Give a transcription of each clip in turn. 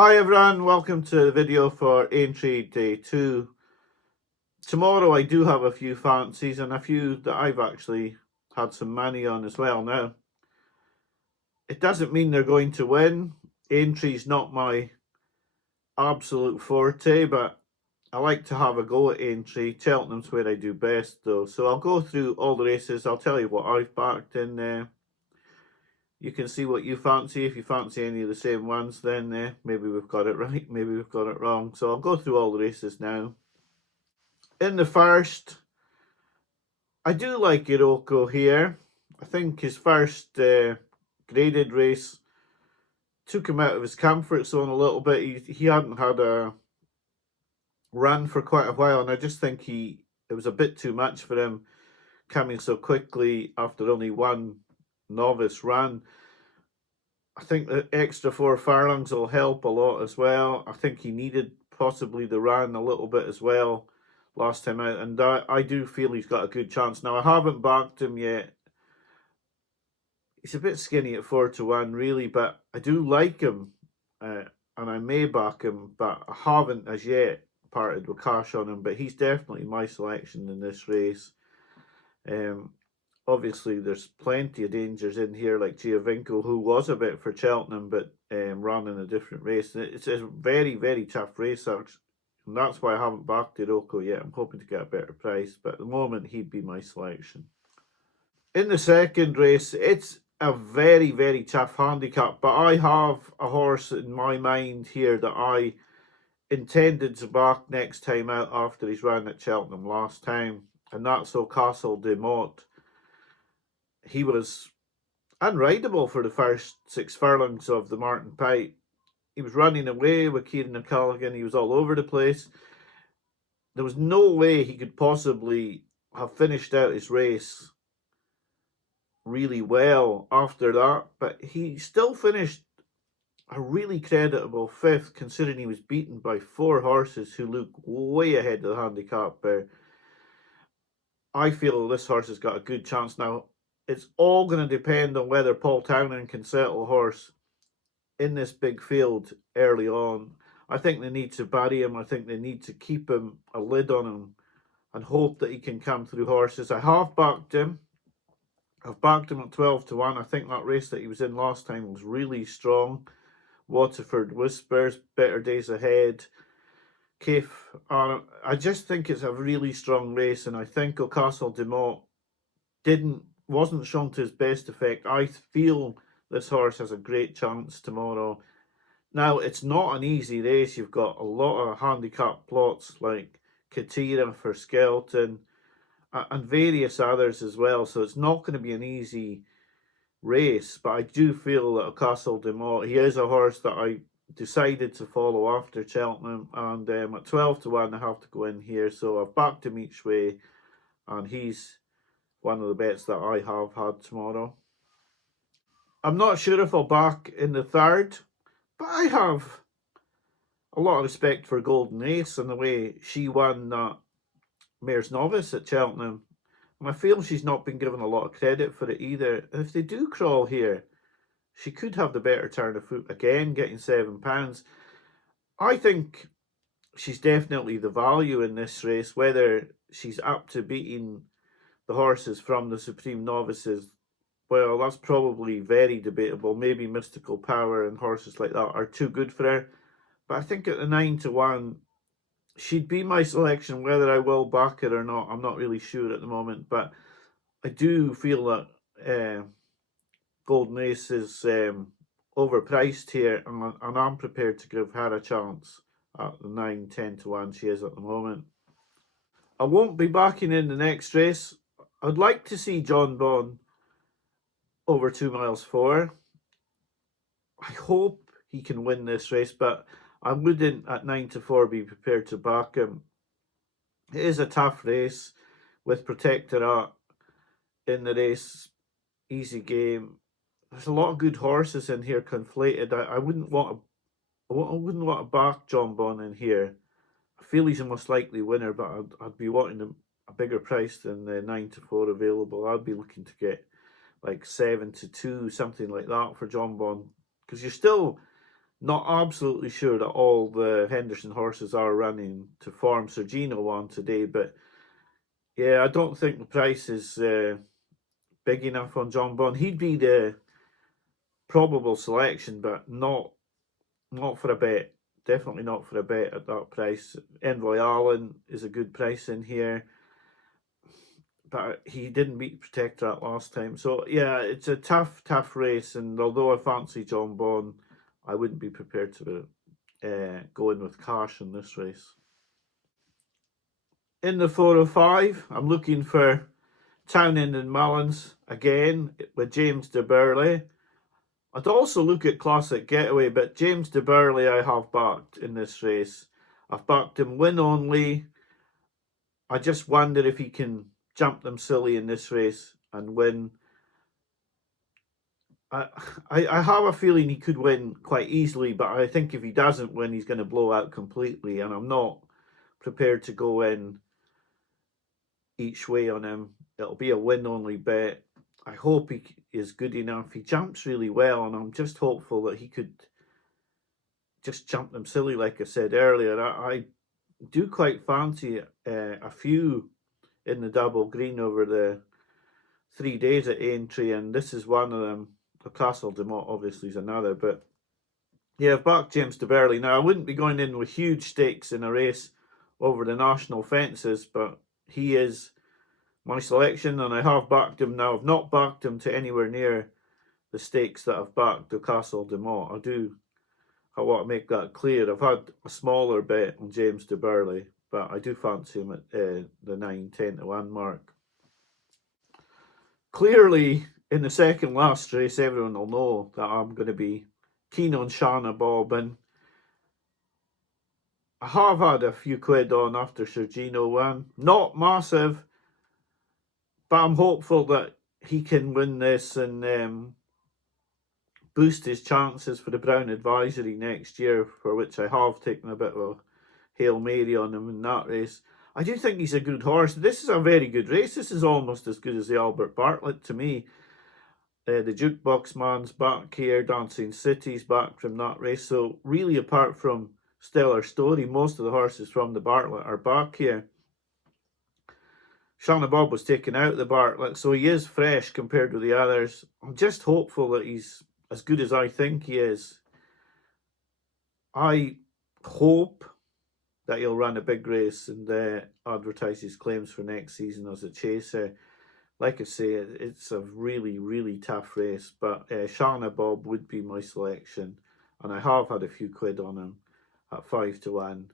Hi everyone, welcome to the video for Aintree Day 2. Tomorrow I do have a few fancies and a few that I've actually had some money on as well. Now, it doesn't mean they're going to win. Aintree's not my absolute forte, but I like to have a go at Aintree. Cheltenham's where I do best though. So I'll go through all the races. I'll tell you what I've backed in there. You can see what you fancy. If you fancy any of the same ones, then maybe we've got it right, maybe we've got it wrong. So I'll go through all the races now. In the first, I do like Iroko here. I think his first graded race took him out of his comfort zone a little bit. He hadn't had a run for quite a while, and I just think it was a bit too much for him coming so quickly after only one novice run. I think the extra 4 furlongs will help a lot as well. I think he needed possibly the run a little bit as well last time out, and I do feel he's got a good chance. Now, I haven't backed him yet. He's a bit skinny at 4-1, really, but I do like him, and I may back him, but I haven't as yet parted with cash on him, but he's definitely my selection in this race. Obviously, there's plenty of dangers in here, like Giovinco, who was a bit for Cheltenham, but ran in a different race. It's a very, very tough race, and that's why I haven't backed Iroko yet. I'm hoping to get a better price, but at the moment, he'd be my selection. In the second race, it's a very, very tough handicap, but I have a horse in my mind here that I intended to back next time out after he's run at Cheltenham last time, and that's Castle de Mott. He was unrideable for the first 6 furlongs of the Martin Pipe. He was running away with Kieran O'Callaghan. He was all over the place. There was no way he could possibly have finished out his race really well after that, but he still finished a really creditable 5th, considering he was beaten by 4 horses who look way ahead of the handicap there. I feel this horse has got a good chance. Now, it's all going to depend on whether Paul Townend can settle a horse in this big field early on. I think they need to bury him. I think they need to keep him, a lid on him, and hope that he can come through horses. I have backed him. I've backed him at 12-1. I think that race that he was in last time was really strong. Waterford Whispers, Better Days Ahead, Cafe. I just think it's a really strong race, and I think Castle de Mott wasn't shown to his best effect. I feel this horse has a great chance tomorrow. Now, it's not an easy race. You've got a lot of handicap plots like Katira for Skelton and various others as well. So it's not going to be an easy race. But I do feel that Castle de Mott, he is a horse that I decided to follow after Cheltenham. And at 12-1, I have to go in here. So I've backed him each way. And he's one of the bets that I have had tomorrow. I'm not sure if I'll back in the third, but I have a lot of respect for Golden Ace and the way she won that Mayor's Novice at Cheltenham. And I feel she's not been given a lot of credit for it either. And if they do crawl here, she could have the better turn of foot again, getting £7. I think she's definitely the value in this race. Whether she's up to beating the horses from the Supreme Novices, well, that's probably very debatable. Maybe Mystical Power and horses like that are too good for her. But I think at the 9-1, she'd be my selection. Whether I will back it or not, I'm not really sure at the moment. But I do feel that Golden Ace is overpriced here, and I'm prepared to give her a chance at the 9-10-1 she is at the moment. I won't be backing in the next race. I'd like to see John Bon over 2 miles 4. I hope he can win this race, but I wouldn't at 9-4 be prepared to back him. It is a tough race with Protectorate in the race. Easy game. There's a lot of good horses in here conflated. I wouldn't want to back John Bon in here. I feel he's a most likely winner, but I'd be wanting a bigger price than the 9-4 available. I'd be looking to get like 7-2, something like that for John Bon, because you're still Not absolutely sure that all the Henderson horses are running to form. Sergino won today, but yeah, I don't think the price is big enough on John Bond. He'd be the probable selection, but not for a bet. Definitely not for a bet at that price. Envoy Allen is a good price in here, but he didn't beat Protectorat last time. So yeah, it's a tough race. And although I fancy John Bond, I wouldn't be prepared to go in with cash in this race. In the 405, I'm looking for Townend and Mullins again with James de Burley. I'd also look at Classic Getaway, but James de Burley I have backed in this race. I've backed him win only. I just wonder if he can jump them silly in this race and win. I have a feeling he could win quite easily, but I think if he doesn't win, he's going to blow out completely, and I'm not prepared to go in each way on him. It'll be a win only bet. I hope he is good enough. He jumps really well, and I'm just hopeful that he could just jump them silly, like I said earlier. I do quite fancy a few in the double green over the 3 days at Aintree, and this is one of them. The Castle de Mott obviously is another, but yeah, I've backed James de Burley. Now, I wouldn't be going in with huge stakes in a race over the national fences, but he is my selection, and I have backed him now. I've not backed him to anywhere near the stakes that I've backed the Castle de Mott. I want to make that clear. I've had a smaller bet on James de Burley, but I do fancy him at the 9-10 to 1 mark. Clearly, in the second last race, everyone will know that I'm going to be keen on Shanna Bob, and I have had a few quid on after Sergino won. Not massive, but I'm hopeful that he can win this and boost his chances for the Brown Advisory next year, for which I have taken a bit of a Hail Mary on him in that race. I do think he's a good horse. This is a very good race. This is almost as good as the Albert Bartlett to me. The Jukebox Man's back here, Dancing City's back from that race. So really, apart from Stellar Story, most of the horses from the Bartlett are back here. Shanna Bob was taken out of the Bartlett, so he is fresh compared with the others. I'm just hopeful that he's as good as I think he is. I hope that he'll run a big race and advertise his claims for next season as a chaser. Like I say, it's a really tough race, but Shanna Bob would be my selection, and I have had a few quid on him at 5 to 1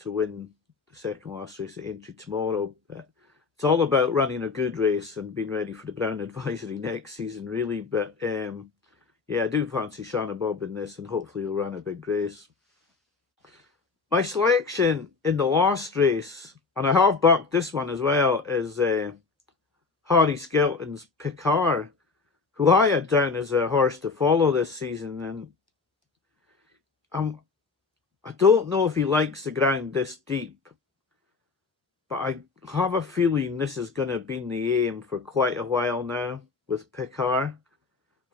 to win the second last race at Aintree tomorrow. But it's all about running a good race and being ready for the Brown Advisory next season, really. But yeah, I do fancy Shanna Bob in this, and hopefully he'll run a big race. My selection in the last race, and I have backed this one as well, is Harry Skelton's Picard, who I had down as a horse to follow this season, and I don't know if he likes the ground this deep, but I have a feeling this is going to be the aim for quite a while now with Picard.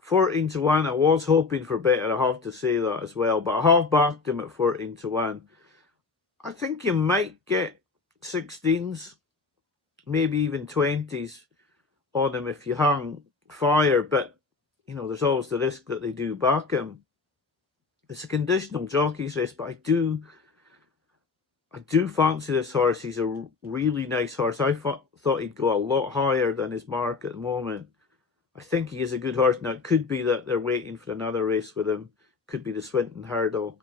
14 to 1, I was hoping for better, I have to say that as well, but I have backed him at 14 to 1. I think you might get 16s, maybe even 20s on him if you hang fire, but you know, there's always the risk that they do back him. It's a conditional jockey's race, but I do fancy this horse. He's a really nice horse. I thought he'd go a lot higher than his mark at the moment. I think he is a good horse. Now, it could be that they're waiting for another race with him. Could be the Swinton Hurdle.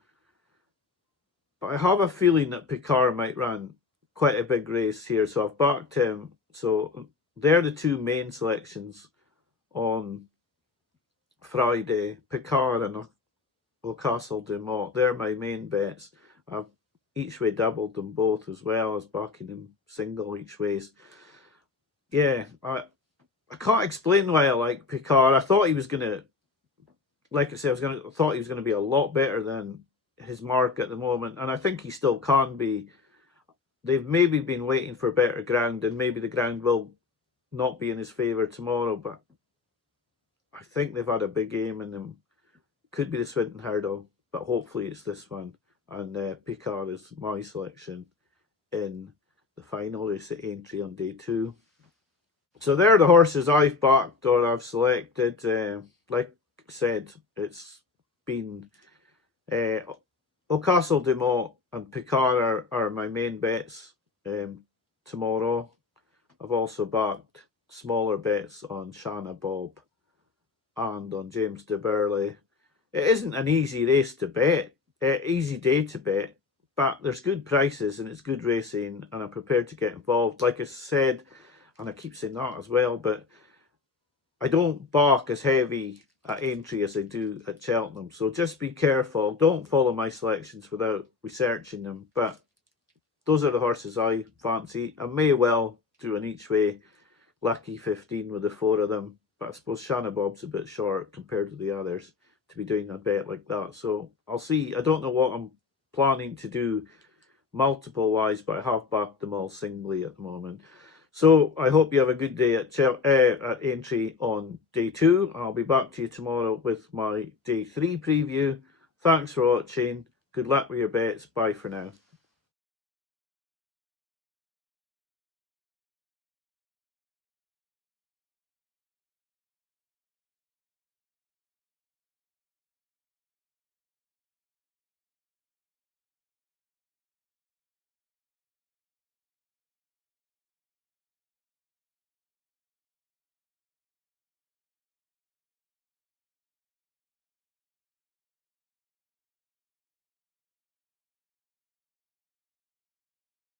But I have a feeling that Picard might run quite a big race here, so I've backed him. So they're the two main selections on Friday. Picard and Castle de Mott. They're my main bets. I've each way doubled them both as well as backing them single each ways. Yeah, I can't explain why I like Picard. I thought he was gonna, like I said, thought he was gonna be a lot better than his mark at the moment, and I think he still can be. They've maybe been waiting for better ground, and maybe the ground will not be in his favour tomorrow, but I think they've had a big aim in them. Could be the Swinton Hurdle. but hopefully it's this one. And Picard is my selection in the final race at Aintree on day 2. So they're the horses I've backed or I've selected. Like I said, it's been Castle de Mont and Picard are my main bets tomorrow. I've also backed smaller bets on Shanna Bob and on James de Burley. It isn't an easy race to bet, easy day to bet, but there's good prices and it's good racing, and I'm prepared to get involved. Like I said, and I keep saying that as well, but I don't bark as heavy at Aintree as I do at Cheltenham. So just be careful. Don't follow my selections without researching them. But those are the horses I fancy. I may well do an each way lucky 15 with the 4 of them. But I suppose Shanna Bob's a bit short compared to the others to be doing a bet like that. So I'll see. I don't know what I'm planning to do multiple wise, but I have backed them all singly at the moment. So I hope you have a good day at Aintree on day 2. I'll be back to you tomorrow with my day 3 preview. Thanks for watching. Good luck with your bets. Bye for now.